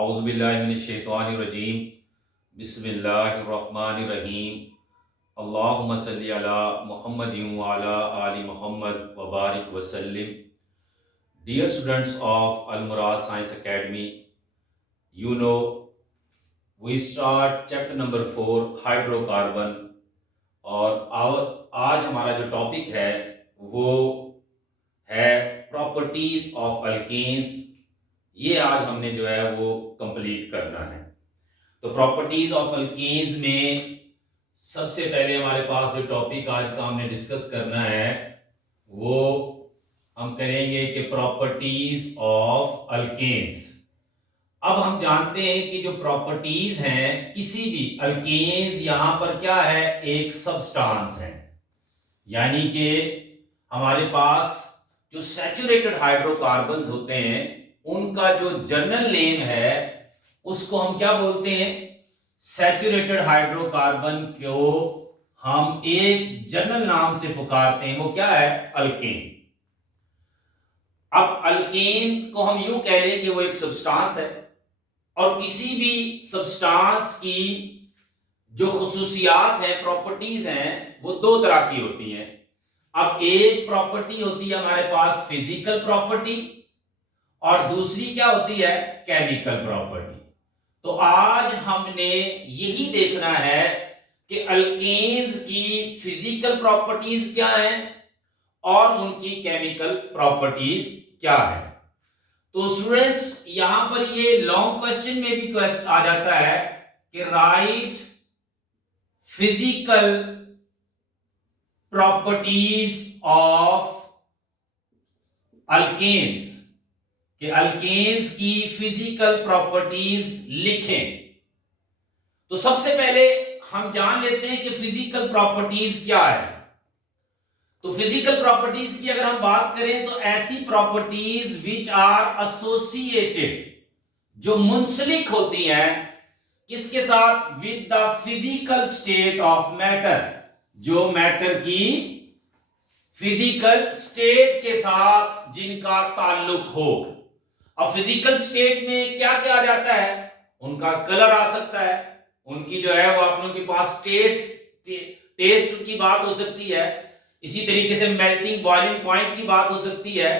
औज़ुबिल्लाहिमिनश्शैतानिर्रजीम बिस्मिल्लाहिर्रहमानिर्रहीम अल्लाहुम्मा सल्लि अला मुहम्मदिन व अला आलि मुहम्मद व बारिक वसल्लिम। Dear students of Al Murad Science Academy, you know we start chapter number 4 hydrocarbon और आज हमारा जो टॉपिक है वो है प्रॉपर्टीज ऑफ अल्केन्स। ये आज हमने जो है वो कंप्लीट करना है। तो प्रॉपर्टीज ऑफ अल्केन्स में सबसे पहले हमारे पास जो टॉपिक आज का हमने डिस्कस करना है वो हम करेंगे कि प्रॉपर्टीज ऑफ अल्केन्स। अब हम जानते हैं कि जो प्रॉपर्टीज हैं किसी भी अल्केन्स, यहां पर क्या है, एक सब्सटेंस है, यानी कि हमारे पास जो सैचुरेटेड हाइड्रोकार्बन्स होते हैं उनका जो जनरल नेम है उसको हम क्या बोलते हैं, सैचुरेटेड हाइड्रोकार्बन को हम एक जनरल नाम से पुकारते हैं, वो क्या है, अल्केन। अब अल्केन को हम यूं कह लें कि वो एक सब्सटेंस है और किसी भी सब्सटेंस की जो खुसूसियात है, प्रॉपर्टीज हैं, वो दो तरह की होती हैं। अब एक प्रॉपर्टी होती है हमारे पास फिजिकल प्रॉपर्टी और दूसरी क्या होती है, केमिकल प्रॉपर्टी। तो आज हमने यही देखना है कि अल्केन्स की फिजिकल प्रॉपर्टीज क्या हैं और उनकी केमिकल प्रॉपर्टीज क्या है। तो स्टूडेंट्स यहां पर ये लॉन्ग क्वेश्चन में भी आ जाता है कि write physical properties of alkanes, कि अल्केन्स की फिजिकल प्रॉपर्टीज लिखें। तो सबसे पहले हम जान लेते हैं कि फिजिकल प्रॉपर्टीज क्या है। तो फिजिकल प्रॉपर्टीज की अगर हम बात करें तो ऐसी प्रॉपर्टीज विच आर एसोसिएटेड, जो मुंसलिक होती हैं किसके साथ, with the physical state of matter, जो मैटर की फिजिकल स्टेट के साथ जिनका ताल्लुक हो। अब फिजिकल स्टेट में क्या क्या आ जाता है, उनका कलर आ सकता है, उनकी जो है वो आप लोगों के पास टेस्ट की बात हो सकती है, इसी तरीके से मेल्टिंग बॉइलिंग पॉइंट की बात हो सकती है,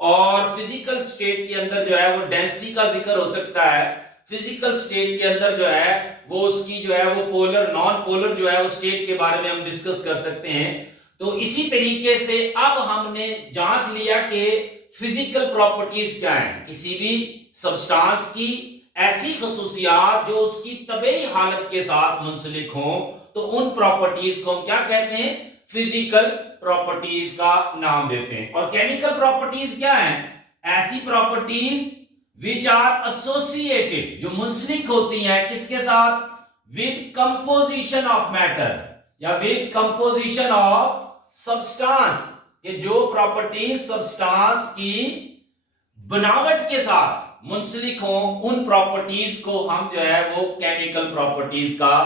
और फिजिकल स्टेट के अंदर जो है वो डेंसिटी का जिक्र हो सकता है। फिजिकल स्टेट के अंदर जो है वो उसकी जो है वो पोलर नॉन पोलर जो है वो स्टेट के बारे में हम डिस्कस कर सकते हैं। तो इसी तरीके से अब हमने जांच लिया कि फिजिकल प्रॉपर्टीज क्या है किसी भी सब्सटेंस की, ऐसी खसूसियात जो उसकी तबीई हालत के साथ मुंसलिक हो, तो उन प्रॉपर्टीज को हम क्या कहते हैं, फिजिकल प्रॉपर्टीज का नाम देते हैं। और केमिकल प्रॉपर्टीज क्या है, ऐसी प्रॉपर्टीज विच आर एसोसिएटेड, जो मुंसलिक होती हैं किसके साथ, विद कंपोजिशन ऑफ मैटर या विद कंपोजिशन ऑफ सब्सटेंस, कि जो प्रॉपर्टीज सब्सटेंस की बनावट के साथ मुंसलिक हो, उन प्रॉपर्टीज को हम जो है वो केमिकल प्रॉपर्टीज का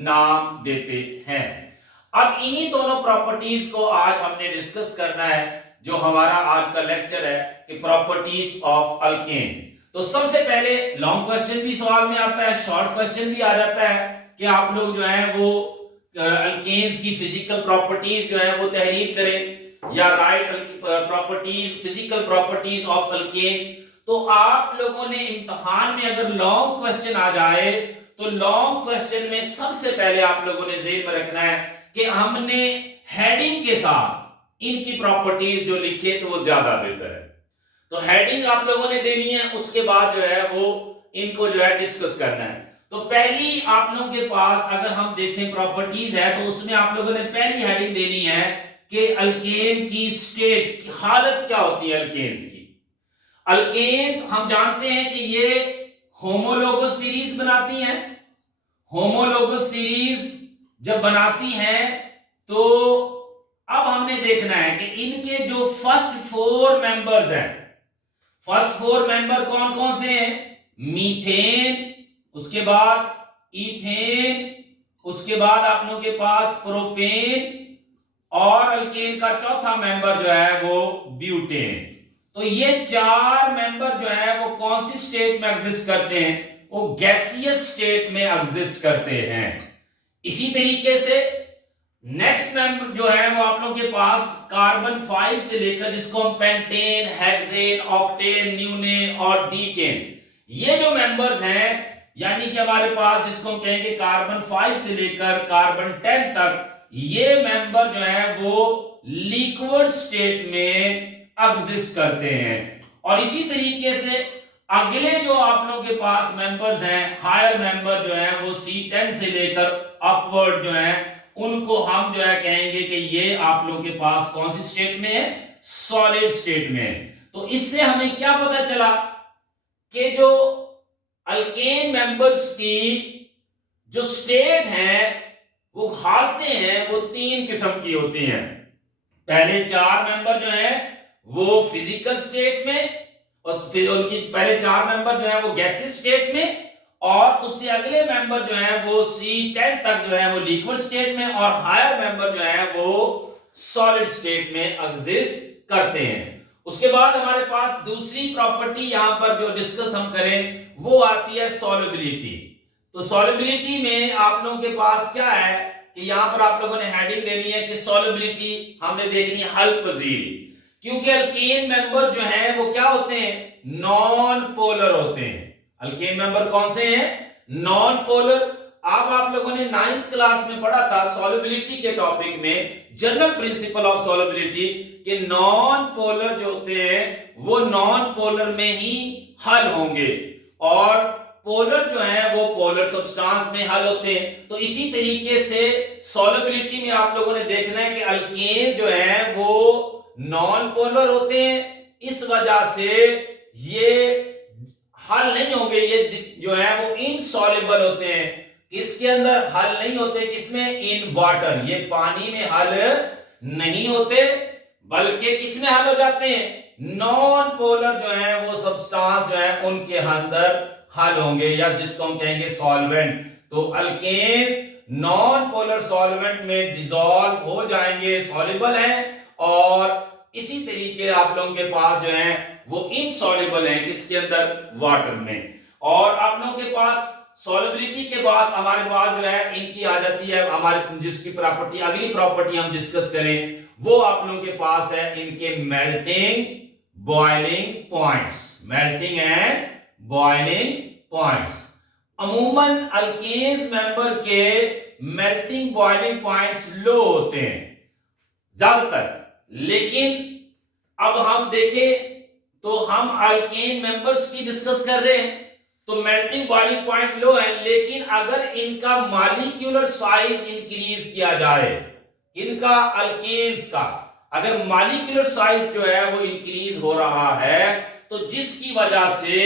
नाम देते हैं। अब इन्हीं दोनों प्रॉपर्टीज को आज हमने डिस्कस करना है, जो हमारा आज का लेक्चर है कि प्रॉपर्टीज ऑफ अल्केन। तो सबसे पहले लॉन्ग क्वेश्चन भी सवाल में आता है, शॉर्ट क्वेश्चन भी आ जाता है कि आप लोग जो है वो अल्केन्स की फिजिकल प्रॉपर्टीज जो है वो तहरीर करें या write properties, physical properties of alkanes. तो आप लोगों ने इम्तिहान में अगर लॉन्ग क्वेश्चन आ जाए तो लॉन्ग क्वेश्चन में सबसे पहले आप लोगों ने ज़हन में रखना है कि हमने हेडिंग के साथ इनकी प्रॉपर्टीज जो लिखे तो वो ज्यादा बेहतर है। तो हेडिंग आप लोगों ने देनी है, उसके बाद जो है वो इनको जो है डिस्कस करना है। तो पहली आप लोगों के पास अगर हम देखें प्रॉपर्टीज है तो उसमें आप लोगों ने पहली हेडिंग देनी है कि अल्केन की स्टेट की हालत क्या होती है। अल्केन्स की, अल्केन्स हम जानते हैं कि ये होमोलोगस सीरीज बनाती हैं। होमोलोगस सीरीज जब बनाती हैं तो अब हमने देखना है कि इनके जो फर्स्ट 4 मेंबर्स हैं, फर्स्ट 4 मेंबर कौन कौन से हैं, मीथेन, उसके बाद इथेन, उसके बाद आप लोगों के पास प्रोपेन, और अल्केन का चौथा मेंबर जो है वो ब्यूटेन। तो ये चार मेंबर जो है वो कौन सी स्टेट में एग्जिस्ट करते हैं? वो गैसियस स्टेट में एग्जिस्ट करते हैं। इसी तरीके से नेक्स्ट मेंबर जो है वो आप लोगों के पास कार्बन 5 से लेकर, जिसको हम पेंटेन, हेक्सेन, ऑक्टेन, न्यूनेन और डीकेन, ये जो मेंबर्स हैं, यानी कि हमारे पास जिसको हम कहेंगे कार्बन 5 से लेकर कार्बन 10 तक, ये मेंबर जो है वो लिक्विड स्टेट में एग्जिस्ट करते हैं। और इसी तरीके से अगले जो आप लोगों के पास मेंबर्स हैं, हायर मेंबर जो है वो C10 से लेकर अपवर्ड जो है, उनको हम जो है कहेंगे कि ये आप लोगों के पास कौन सी स्टेट में है? सॉलिड स्टेट में है। तो इससे हमें क्या पता चला कि जो अल्केन मेंबर्स की जो स्टेट है वो हालतें हैं वो तीन किस्म की होती हैं। पहले चार मेंबर जो है वो फिजिकल स्टेट में, और फिर उनकी पहले चार मेंबर जो है वो गैसियस स्टेट में, और उससे अगले मेंबर जो है वो C10 तक जो है वो लिक्विड स्टेट में, और हायर मेंबर जो है वो सॉलिड स्टेट में एग्जिस्ट करते हैं। उसके बाद हमारे पास दूसरी प्रॉपर्टी यहां पर जो डिस्कस हम करें वो आती है सॉल्युबिलिटी। तो सॉल्युबिलिटी में आप लोगों के पास क्या है कि यहां पर आप लोगों ने हेडिंग देनी है कि सॉल्युबिलिटी हमने देखनी है हल पजीरी, क्योंकि अल्केन मेंबर जो हैं वो क्या होते हैं? नॉन पोलर होते हैं। अल्केन मेंबर कौन से हैं? Non polar. अब आप लोगों ने 9th क्लास में पढ़ा था सॉल्युबिलिटी के टॉपिक में, जनरल प्रिंसिपल ऑफ सॉल्युबिलिटी, कि नॉन पोलर जो होते हैं वो नॉन पोलर में ही हल होंगे, और पोलर जो है वो पोलर सब्सटेंस में हल होते हैं। तो इसी तरीके से सॉल्युबिलिटी में आप लोगों ने देखना है कि अल्केन जो है वो नॉन पोलर होते हैं, इस वजह से ये हल नहीं होंगे, ये जो है वो इनसॉल्युबल होते हैं। किसके अंदर हल नहीं होते? किसमें? इन वाटर, ये पानी में हल नहीं होते, बल्कि किसमें हल हो जाते हैं? नॉन पोलर जो है वो सब्सटेंस जो है उनके अंदर हल होंगे, या जिसको हम कहेंगे सॉल्वेंट। तो अल्केन्स नॉन पोलर सॉल्वेंट में डिसॉल्व हो जाएंगे, सॉल्युबल हैं, और इसी तरीके आप लोगों के पास जो है वो इनसॉल्युबल है, किसके अंदर? वाटर में। और आप लोगों के पास सॉल्युबिलिटी के पास हमारे पास जो है इनकी आ जाती है, हमारे जिसकी प्रॉपर्टी, अगली प्रॉपर्टी हम डिस्कस करें वो आप लोगों के पास है इनके melting boiling points, melting and boiling points. अमूमन अल्केन्स मेंबर के मेल्टिंग बॉइलिंग पॉइंट्स लो होते हैं ज्यादातर, लेकिन अब हम देखें तो हम अल्केन मेंबर्स की डिस्कस कर रहे हैं, तो मेल्टिंग बॉइलिंग पॉइंट लो है, लेकिन अगर इनका मॉलिक्यूलर साइज इंक्रीज किया जाए, इनका अल्केन्स का अगर मॉलिक्यूलर साइज जो है वो इंक्रीज हो रहा है, तो जिसकी वजह से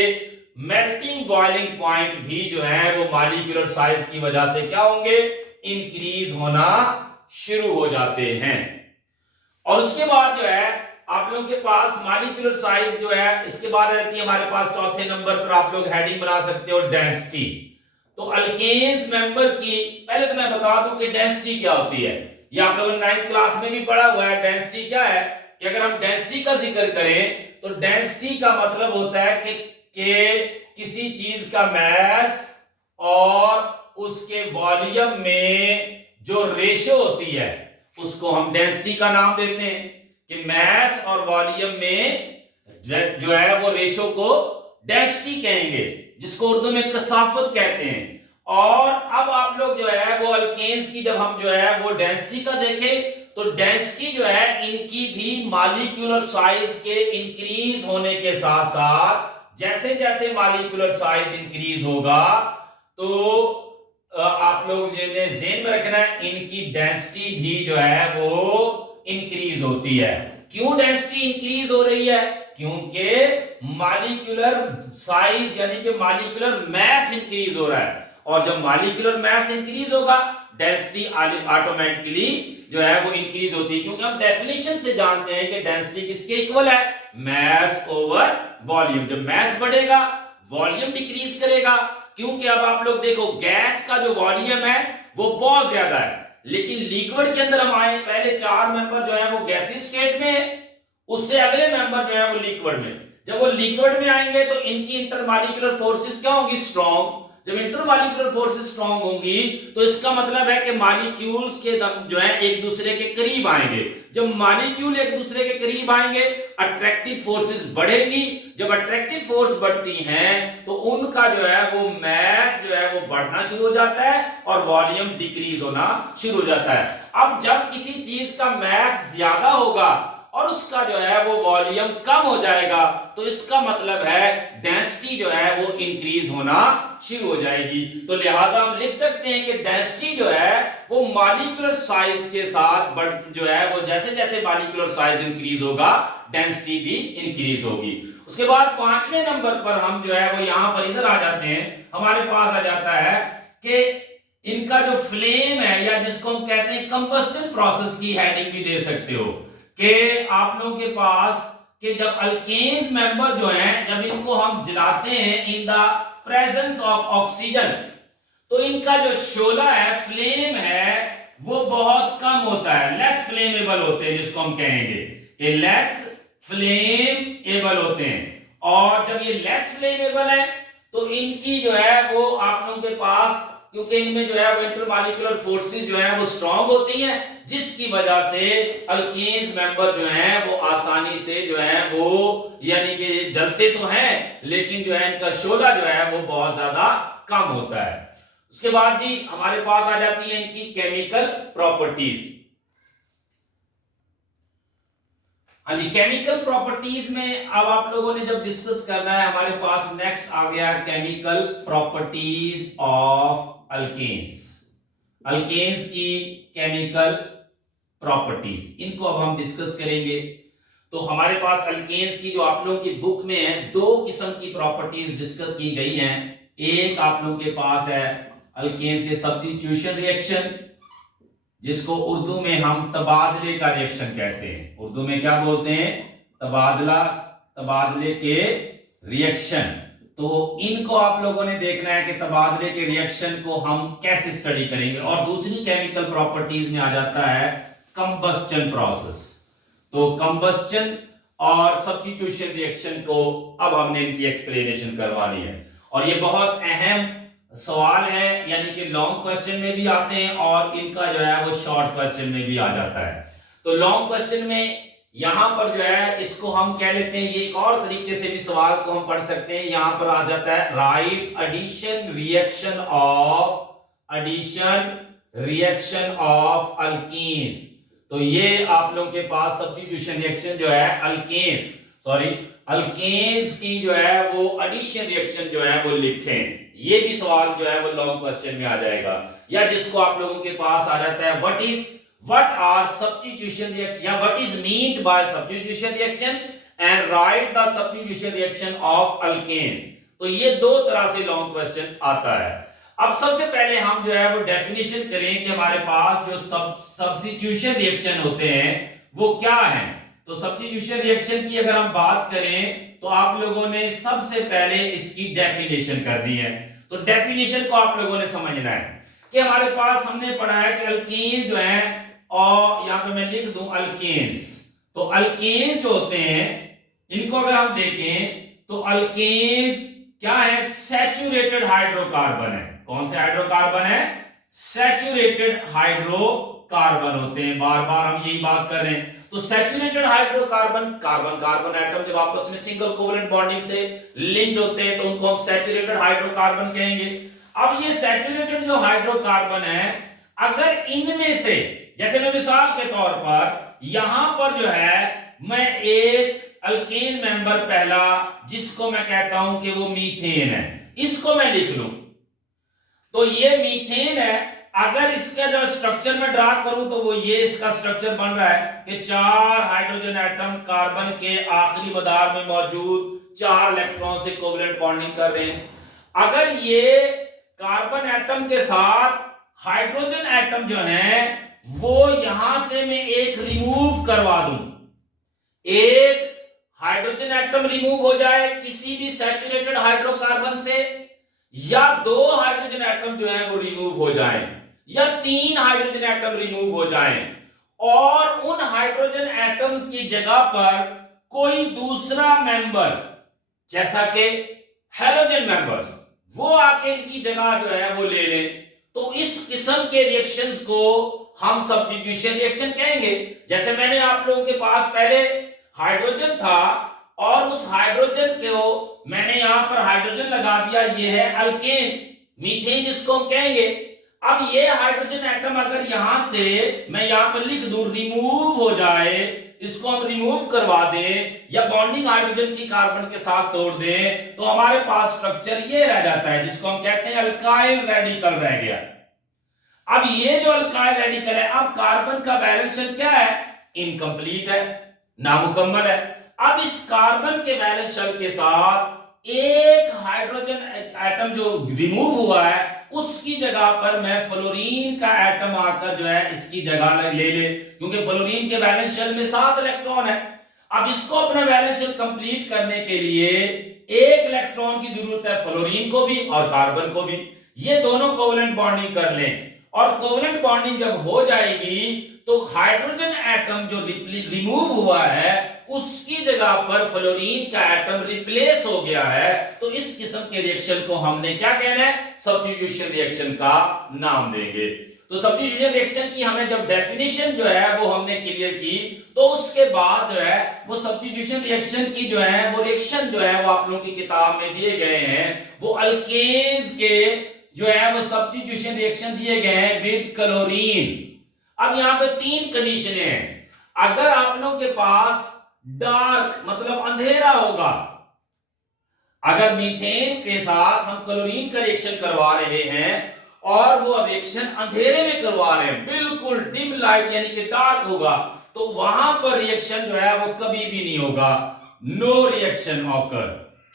मेल्टिंग बॉइलिंग पॉइंट भी जो है वो मॉलिक्यूलर साइज की वजह से क्या होंगे? इंक्रीज होना शुरू हो जाते हैं। और उसके बाद जो है आप लोगों के पास मॉलिक्यूलर साइज जो है, इसके बाद रहती है हमारे पास चौथे नंबर पर, आप लोग हेडिंग बना सकते हो डेंसिटी। तो अल्केन्स मेंबर की पहले तो मैं बता दूं कि डेंसिटी क्या होती है, ये आप लोगों ने 9th क्लास में भी पढ़ा हुआ है। डेंसिटी क्या है कि अगर हम डेंसिटी का जिक्र करें तो डेंसिटी का मतलब होता है कि किसी चीज का मास और उसके वॉल्यूम में जो रेशो होती है उसको हम डेंसिटी का नाम देते हैं, कि मास और वॉल्यूम में जो है वो रेशो को डेंसिटी कहेंगे, जिसको उर्दू में कसाफत कहते हैं। और अब आप लोग जो है वो अल्केन्स की जब हम जो है वो डेंसिटी का देखें, तो डेंसिटी जो है इनकी भी मॉलिक्यूलर साइज के इंक्रीज होने के साथ साथ, जैसे जैसे मॉलिक्यूलर साइज इंक्रीज होगा तो आप लोग जिन्हें ज़हन में रखना है, इनकी डेंसिटी भी जो है वो इंक्रीज होती है। क्यों डेंसिटी इंक्रीज हो रही है? क्योंकि मॉलिक्यूलर साइज यानी कि मॉलिक्यूलर मास इंक्रीज हो रहा है, और जब मॉलिक्यूलर मास इंक्रीज होगा डेंसिटी ऑटोमेटिकली जो है वो इंक्रीज होती है, क्योंकि हम डेफिनेशन से जानते हैं कि डेंसिटी किसके इक्वल है? मास ओवर वॉल्यूम। जब मास बढ़ेगा वॉल्यूम डिक्रीज करेगा, क्योंकि अब आप लोग देखो गैस का जो वॉल्यूम है वो बहुत ज्यादा है, लेकिन लिक्विड के अंदर हम आए, पहले चार मेंबर जो है वो गैसीय स्टेट में है, उससे अगले मेंबर जो है वो लिक्विड में। जब वो लिक्विड में आएंगे तो इनकी इंटरमॉलिक्यूलर फोर्सेस क्या होंगी? स्ट्रॉन्ग। जब इंटरमॉलिक्यूलर फोर्सेस स्ट्रॉन्ग होंगी तो इसका मतलब है कि मॉलिक्यूल्स के दम जो है एक दूसरे के करीब आएंगे। जब मॉलिक्यूल एक दूसरे के करीब आएंगे अट्रैक्टिव फोर्सेस बढ़ेगी। जब अट्रैक्टिव फोर्स बढ़ती हैं तो उनका जो है वो मास जो है वो बढ़ना शुरू हो जाता है और वॉल्यूम डिक्रीज होना शुरू हो जाता है। अब जब किसी चीज का मास ज्यादा होगा और उसका जो है वो वॉल्यूम कम हो जाएगा तो इसका मतलब है डेंसिटी जो है वो इंक्रीज होना शुरू हो जाएगी। तो लिहाजा हम लिख सकते हैं कि डेंसिटी जो है वो मॉलिक्यूलर साइज के साथ बढ़ जो है वो जैसे जैसे मॉलिक्यूलर साइज इंक्रीज होगा डेंसिटी भी इंक्रीज होगी। उसके बाद 5वें नंबर पर हम जो है वो यहां पर इधर आ जाते हैं। हमारे पास आ जाता है कि इनका जो फ्लेम है या जिसको हम कहते हैं कंबस्टन प्रोसेस की हेडिंग भी दे सकते हो कि आप लोगों के पास कि जब अल्केन्स मेंबर जो हैं जब इनको हम जलाते हैं in the presence of oxygen तो इनका जो शोला है फ्लेम है वो बहुत कम होता है, लेस फ्लेमेबल होते हैं, जिसको हम कहेंगे कि लेस फ्लेमेबल होते हैं। और जब ये लेस फ्लेमेबल है तो इनकी जो है वो आप लोगों के पास क्योंकि इनमें जो है वो इंटरमॉलिक्यूलर फोर्सेस जो है वो स्ट्रांग होती हैं जिसकी वजह से अल्केन्स मेंबर जो हैं वो आसानी से जो है वो यानी कि जलते तो हैं लेकिन जो है इनका शोला जो है वो बहुत ज्यादा कम होता है। उसके बाद जी हमारे पास आ जाती है इनकी केमिकल प्रॉपर्टीज। हाँ जी, केमिकल प्रॉपर्टीज में अब आप लोगों ने जब डिस्कस करना है हमारे पास नेक्स्ट आ गया chemical properties of alkanes. Alkanes की केमिकल प्रॉपर्टीज इनको अब हम डिस्कस करेंगे। तो हमारे पास अल्केन्स की जो आप लोगों की बुक में है दो किस्म की प्रॉपर्टीज डिस्कस की गई हैं। एक आप लोगों के पास है अल्केन्स के सब्स्टिट्यूशन रिएक्शन जिसको उर्दू में हम तबादले का रिएक्शन कहते हैं। उर्दू में क्या बोलते हैं? तबादले के रिएक्शन। तो इनको आप लोगों ने देखना है कि तबादले के रिएक्शन को हम कैसे स्टडी करेंगे। और दूसरी केमिकल प्रॉपर्टीज में आ जाता है कंबस्टन प्रोसेस। तो कंबस्टन और सब्स्टिट्यूशन रिएक्शन को अब हमने इनकी एक्सप्लेनेशन करवानी है और ये बहुत अहम सवाल है, यानी कि लॉन्ग क्वेश्चन में भी आते हैं और इनका जो है वो शॉर्ट क्वेश्चन में भी आ जाता है। तो लॉन्ग क्वेश्चन में यहां पर जो है इसको हम कह लेते हैं, ये एक और तरीके से भी सवाल को हम पढ़ सकते हैं। यहां पर आ जाता है right addition reaction of alkenes. तो ये आप लोगों के पास सब्स्टिट्यूशन रिएक्शन जो है अल्केन्स की जो है वो एडिशन रिएक्शन जो है वो लिखें। ये भी सवाल जो है वो लॉन्ग क्वेश्चन में आ जाएगा। या जिसको आप लोगों के पास आ जाता है व्हाट आर सब्स्टिट्यूशन रिएक्शन या what is meant by substitution reaction and write the substitution reaction of alkanes. तो ये दो तरह से लॉन्ग क्वेश्चन आता है। अब सबसे पहले हम जो है वो डेफिनेशन करें कि हमारे पास जो सब्स्टिट्यूशन रिएक्शन होते हैं वो क्या है। तो सब्स्टिट्यूशन रिएक्शन की अगर हम बात करें तो आप लोगों ने सबसे पहले इसकी डेफिनेशन करनी है। तो डेफिनेशन को आप लोगों ने समझना है कि हमारे पास हमने पढ़ा है कि अल्केन जो है और यहां पे मैं लिख दूं अल्केन्स। तो अल्केन्स जो होते हैं इनको अगर हम देखें तो अल्केन्स क्या है? सैचुरेटेड हाइड्रोकार्बन है। कौन से हाइड्रोकार्बन है? सैचुरेटेड हाइड्रोकार्बन होते हैं। बार बार हम यही बात कर रहे हैं। तो सैचुरेटेड हाइड्रोकार्बन कार्बन एटम जब आपस में सिंगल कोवलेंट बॉन्डिंग से लिंक्ड होते हैं तो उनको हम सैचुरेटेड हाइड्रोकार्बन कहेंगे। अब ये सैचुरेटेड जो हाइड्रोकार्बन है अगर इनमें से जैसे मैं मिसाल के तौर पर यहां पर जो है मैं एक अल्केन मेंबर पहला जिसको मैं कहता हूं कि वो मीथेन है इसको मैं लिख लूं तो ये मीथेन है। अगर इसका जो स्ट्रक्चर में ड्रा करूं तो वो ये इसका स्ट्रक्चर बन रहा है कि 4 हाइड्रोजन एटम कार्बन के आखिरी मदार में मौजूद 4 इलेक्ट्रॉन से कोवलेंट बॉन्डिंग कर रहे हैं। अगर ये कार्बन एटम के साथ हाइड्रोजन एटम जो है वो यहां से मैं एक रिमूव करवा दूं, एक हाइड्रोजन एटम रिमूव हो जाए किसी भी सैचुरेटेड हाइड्रोकार्बन से या 2 हाइड्रोजन एटम जो है वो रिमूव हो जाएं या 3 हाइड्रोजन एटम रिमूव हो जाएं और उन हाइड्रोजन एटम्स की जगह पर कोई दूसरा मेंबर जैसा कि हेलोजन मेंबर्स वो आके इनकी जगह जो है वो ले ले, तो इस किस्म के रिएक्शंस को हम सब्स्टिट्यूशन रिएक्शन कहेंगे। जैसे मैंने आप लोगों के पास पहले हाइड्रोजन था और उस हाइड्रोजन को मैंने यहां पर हाइड्रोजन लगा दिया, ये है अल्केन, मीथेन जिसको हम कहेंगे। अब ये हाइड्रोजन एटम अगर यहां से मैं यहां पर लिख दूं रिमूव हो जाए, इसको हम रिमूव करवा दें या बॉन्डिंग हाइड्रोजन की कार्बन के साथ तोड़ दें, तो हमारे पास स्ट्रक्चर ये रह जाता है जिसको हम कहते हैं अल्काइल रेडिकल रह गया। अब ये जो अल्काइल रेडिकल है, अब कार्बन का वैलेंस शेल क्या है? इनकम्प्लीट है, नामुकम्मल है। अब इस कार्बन के वैलेंस शेल के साथ एक हाइड्रोजन एटम जो रिमूव हुआ है उसकी जगह पर मैं फ्लोरीन का एटम आकर जो है इसकी जगह ले ले, क्योंकि फ्लोरीन के वैलेंस शेल में 7 इलेक्ट्रॉन है। अब इसको अपना वैलेंस शेल कंप्लीट करने के लिए एक इलेक्ट्रॉन की जरूरत है, फ्लोरीन को भी और कार्बन को भी। ये दोनों कोवेलेंट बॉन्डिंग कर लें और कोवेलेंट बॉन्डिंग जब हो जाएगी तो हाइड्रोजन एटम जो रिमूव हुआ है उसकी जगह पर फ्लोरीन का एटम रिप्लेस हो गया है। तो इस किस्म के रिएक्शन को हमने क्या कहना है? सब्स्टिट्यूशन रिएक्शन का नाम देंगे। तो सब्स्टिट्यूशन रिएक्शन की हमें जब डेफिनेशन जो है वो हमने क्लियर की, तो उसके बाद जो है वो सब्स्टिट्यूशन रिएक्शन की जो है वो रिएक्शन जो है वो आप लोगों की किताब में दिए गए हैं, वो अल्केन्स के जो है वो सब्स्टिट्यूशन रिएक्शन दिए गए हैं विद क्लोरीन। अब यहां पे 3 कंडीशनें हैं। अगर आप लोगों के पास डार्क मतलब अंधेरा होगा, अगर मीथेन के साथ हम क्लोरीन का रिएक्शन करवा रहे हैं और वो रिएक्शन अंधेरे में करवा रहे हैं, बिल्कुल डिम लाइट यानी कि डार्क होगा, तो वहां पर रिएक्शन जो है वो कभी भी नहीं होगा, नो रिएक्शन ऑकर।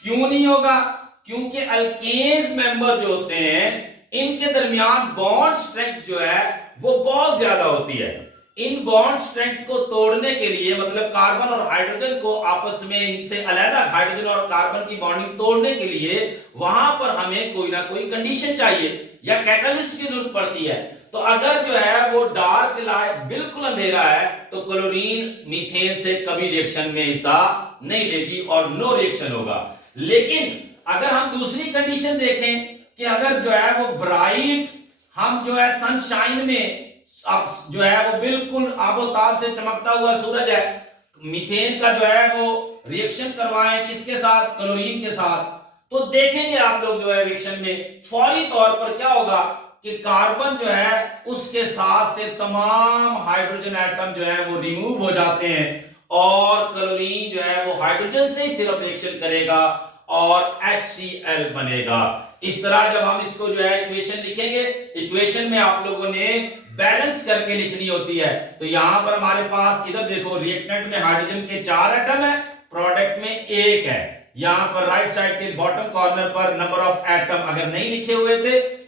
क्यों नहीं होगा? क्योंकि अल्केन्स मेंबर जो होते हैं इनके दरमियान बॉन्ड स्ट्रेंथ जो है वो बहुत ज्यादा होती है। इन बॉन्ड स्ट्रेंथ को तोड़ने के लिए, मतलब कार्बन और हाइड्रोजन को आपस में इनसे अलग हाइड्रोजन और कार्बन की बॉन्डिंग तोड़ने के लिए वहां पर हमें कोई ना कोई कंडीशन चाहिए या कैटलिस्ट की जरूरत पड़ती है। तो अगर जो है वो डार्क लाइट बिल्कुल अंधेरा है तो क्लोरीन मीथेन से कभी रिएक्शन में हिस्सा नहीं लेगी और नो रिएक्शन होगा। लेकिन अगर हम दूसरी कंडीशन देखें कि अगर जो है वो ब्राइट, हम जो है सनशाइन में, अब जो है वो बिल्कुल आबोताब से चमकता हुआ सूरज है, मीथेन का जो है वो रिएक्शन करवाएं किसके साथ? क्लोरीन के साथ, तो देखेंगे आप लोग जो है रिएक्शन में फौरी तौर पर क्या होगा कि कार्बन जो है उसके साथ से तमाम हाइड्रोजन एटम जो है वो रिमूव हो जाते हैं और क्लोरीन जो है वो हाइड्रोजन से ही सिर्फ रिएक्शन करेगा और HCl बनेगा। इस तरह जब हम इसको जो है इक्वेशन लिखेंगे, इक्वेशन में आप लोगों ने बैलेंस करके लिखनी होती है। तो यहां पर हमारे पास इधर देखो रिएक्टेंट में हाइड्रोजन के 4 एटम है, प्रोडक्ट में 1 है। यहां पर राइट साइड के बॉटम कॉर्नर पर नंबर ऑफ एटम अगर नहीं लिखे हुए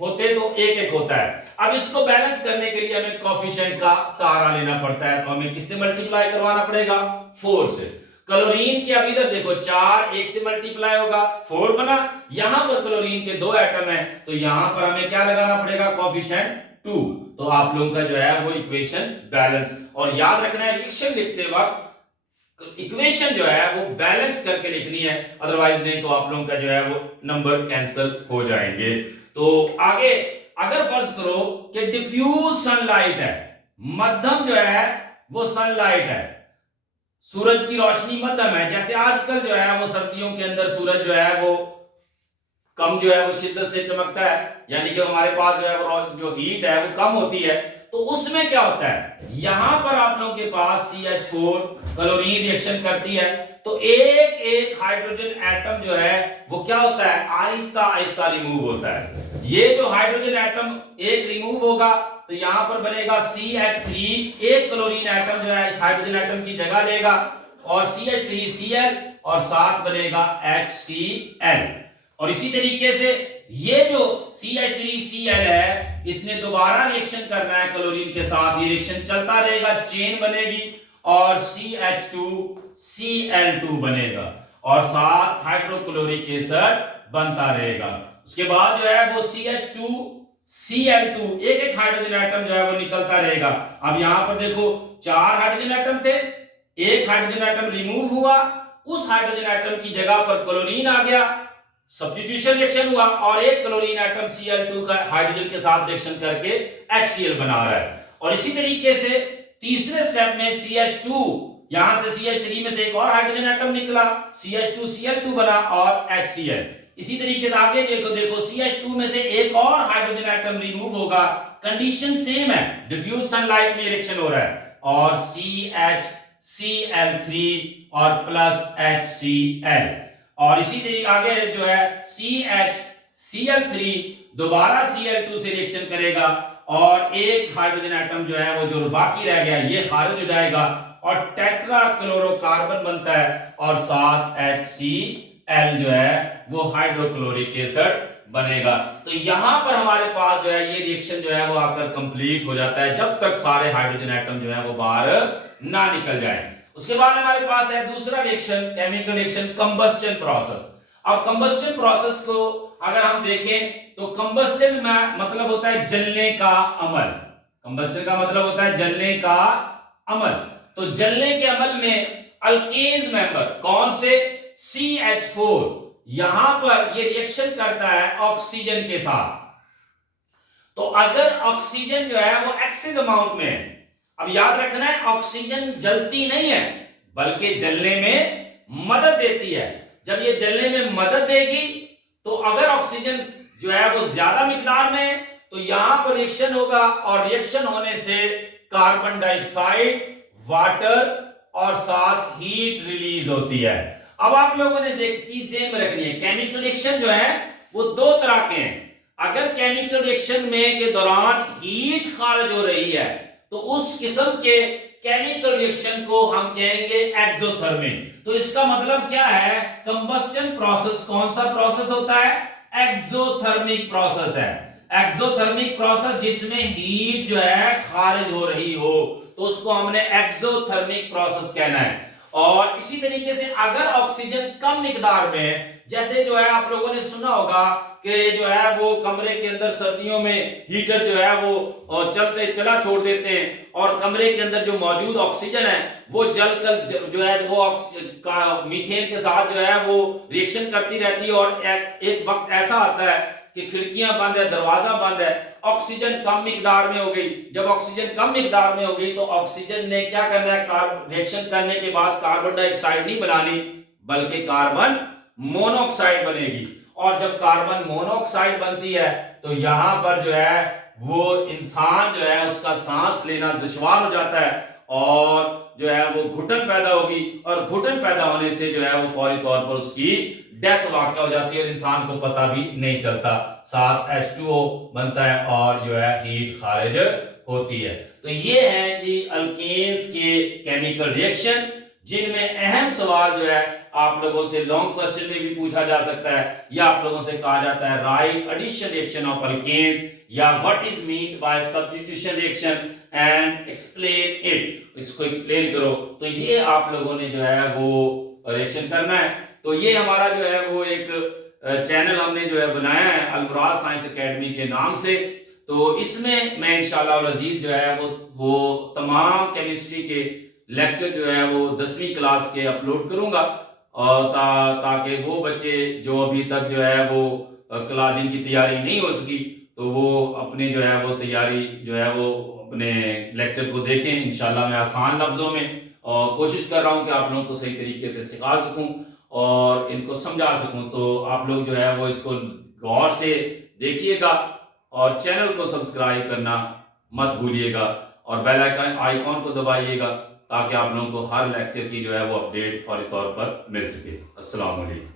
होते तो 1-1 होता है। अब इसको बैलेंस करने के लिए हमें कोएफिशिएंट का सहारा लेना पड़ता है, तो हमें किससे मल्टीप्लाई करवाना पड़ेगा? 4 से। क्लोरीन के अब इधर देखो 4 1 से मल्टीप्लाई होगा 4 बना, यहां पर क्लोरीन के 2 एटम है तो यहां पर हमें क्या लगाना पड़ेगा? कोएफिशिएंट 2। तो आप लोगों का जो है वो इक्वेशन बैलेंस, और याद रखना है रिएक्शन लिखते वक्त इक्वेशन जो है वो बैलेंस करके लिखनी है, अदरवाइज नहीं तो आप लोगों का जो है वो नंबर कैंसिल हो जाएंगे। तो आगे अगर फर्ज करो कि डिफ्यूज सनलाइट है, मध्यम जो है वो सनलाइट है, सूरज की रोशनी मध्यम है, जैसे आजकल जो है वो सर्दियों के अंदर सूरज जो है वो कम जो है वो शिद्दत से चमकता है, यानी कि हमारे पास जो है वो जो हीट है वो कम होती है, तो उसमें क्या होता है? यहां पर आप लोगों के पास CH4 क्लोरीन रिएक्शन करती है तो एक एक हाइड्रोजन एटम जो है वो क्या होता है? आहिस्ता आहिस्ता रिमूव होता है। ये जो हाइड्रोजन एटम एक रिमूव होगा तो यहां पर बनेगा CH3, एक क्लोरीन एटम जो है इस हाइड्रोजन एटम की जगह लेगा और CH3Cl और साथ बनेगा HCl। और इसी तरीके से ये जो CH3Cl है इसने दोबारा रिएक्शन करना है क्लोरीन के साथ, ये रिएक्शन चलता रहेगा, चेन बनेगी और CH2Cl2 बनेगा और साथ हाइड्रोक्लोरिक एसिड बनता रहेगा। उसके बाद जो है वो CH2Cl2 एक एक हाइड्रोजन एटम जो है वो निकलता रहेगा। अब यहां पर देखो 4 हाइड्रोजन एटम थे, एक हाइड्रोजन एटम रिमूव हुआ, उस हाइड्रोजन एटम की जगह पर क्लोरीन आ गया, सब्स्टिट्यूशन रिएक्शन हुआ और एक क्लोरीन एटम Cl2 का हाइड्रोजन के साथ रिएक्शन करके HCl बना रहा है। और इसी तरीके से तीसरे स्टेप में CH2, यहां से CH3 में से एक और हाइड्रोजन एटम निकला, CH2 Cl2 बना और HCl। इसी तरीके से आगे देखो CH2 में से एक और हाइड्रोजन एटम रिमूव होगा, कंडीशन सेम है, डिफ्यूज सनलाइट में रिएक्शन हो रहा है और CHCl3 और प्लस HCl। और इसी तरीके आगे जो है CHCl3 दोबारा Cl2 से रिएक्शन करेगा और एक हाइड्रोजन एटम जो है वो जो बाकी रह गया ये खारिज हो जाएगा और टेट्रा क्लोरोकार्बन बनता है और साथ HCl जो है वो हाइड्रोक्लोरिक एसिड बनेगा। तो यहां पर हमारे पास जो है ये रिएक्शन जो है वो आकर कंप्लीट हो जाता है जब तक सारे हाइड्रोजन एटम जो है वो बाहर ना निकल जाए। उसके बाद हमारे पास है दूसरा reaction, chemical reaction combustion process. अब कंबस्टन प्रोसेस को अगर हम देखें तो कंबस्टन में मतलब होता है जलने का अमल। कंबस्टन का मतलब होता है जलने का अमल। तो जलने के अमल में अल्केन्स मेंबर कौन से, CH4, यहां पर ये रिएक्शन करता है ऑक्सीजन के साथ। तो अगर ऑक्सीजन जो है वो एक्सेस अमाउंट में है, अब याद रखना है ऑक्सीजन जलती नहीं है बल्कि जलने में मदद देती है। जब ये जलने में मदद देगी तो अगर ऑक्सीजन जो है वो ज्यादा मिकदार में है तो यहां पर रिएक्शन होगा और रिएक्शन होने से कार्बन डाइऑक्साइड, वाटर और साथ हीट रिलीज होती है। अब आप लोगों ने चीज सेम रखनी है, केमिकल रिएक्शन जो है वो दो तरह के हैं। अगर केमिकल रिएक्शन में के दौरान हीट खारिज हो रही है तो उस किस्म के केमिकल रिएक्शन को हम कहेंगे एक्सोथर्मिक। तो इसका मतलब क्या है, कंबस्टन प्रोसेस कौन सा प्रोसेस होता है, एक्सोथर्मिक प्रोसेस है। एक्सोथर्मिक प्रोसेस जिसमें हीट जो है खारिज हो रही हो तो उसको हमने एक्सोथर्मिक प्रोसेस कहना है। और इसी तरीके से अगर ऑक्सीजन कम मिकदार में, जैसे जो है आप लोगों ने सुना होगा कि जो है वो कमरे के अंदर सर्दियों में हीटर जो है वो चला छोड़ देते हैं और कमरे के अंदर जो मौजूद ऑक्सीजन है वो जलकर जो है वो मीथेन के साथ जो है वो रिएक्शन करती रहती है और एक वक्त ऐसा आता है कि खिड़कियां बंद है, दरवाजा बंद है, ऑक्सीजन कम मिकदार में हो गई। जब ऑक्सीजन कम मिकदार में हो गई तो ऑक्सीजन ने क्या करना है, रिएक्शन करने के बाद कार्बन डाइऑक्साइड नहीं बनानी बल्कि कार्बन मोनोऑक्साइड बनेगी। और जब कार्बन मोनोऑक्साइड बनती है तो यहां पर जो है वो इंसान जो है उसका सांस लेना दुश्वार हो जाता है और जो है वो घुटन पैदा होगी और घुटन पैदा होने से जो है वो फौरी तौर पर उसकी डेथ वाक़या हो जाती है और इंसान को पता भी नहीं चलता। साथ H2O बनता है और जो है हीट खारिज होती है। तो ये है कि अल्केन्स के केमिकल रिएक्शन जिनमें अहम सवाल जो है आप लोगों से लॉन्ग क्वेश्चन में भी पूछा जा सकता है या आप लोगों से कहा जाता है right addition reaction of alkenes या what is mean by substitution reaction and explain it, इसको एक्सप्लेन करो। तो ये आप लोगों ने जो है वो रिएक्शन करना है। तो ये हमारा जो है वो एक चैनल हमने जो है बनाया है अलमुराद साइंस एकेडमी के नाम से। तो इसमें मैं इंशाल्लाह अज़ीज जो है वो तमाम केमिस्ट्री के लेक्चर जो है वो 10वीं क्लास के अपलोड करूंगा और ताकि वो बच्चे जो अभी तक जो है वो क्लास जिनकी तैयारी नहीं हो सकी तो वो अपने जो है वो तैयारी जो है वो अपने लेक्चर को देखें। इंशाल्लाह मैं आसान लफ्जों में और कोशिश कर रहा हूं कि आप लोगों को सही तरीके से सिखा सकूं और इनको समझा सकूं। तो आप लोग जो है वो इसको गौर से देखिएगा और चैनल को सब्सक्राइब करना मत भूलिएगा और बेल आइकॉन को दबाइएगा ताकि आप लोगों को हर लेक्चर की जो है वो अपडेट फौरी तौर पर मिल सके। अस्सलाम वालेकुम।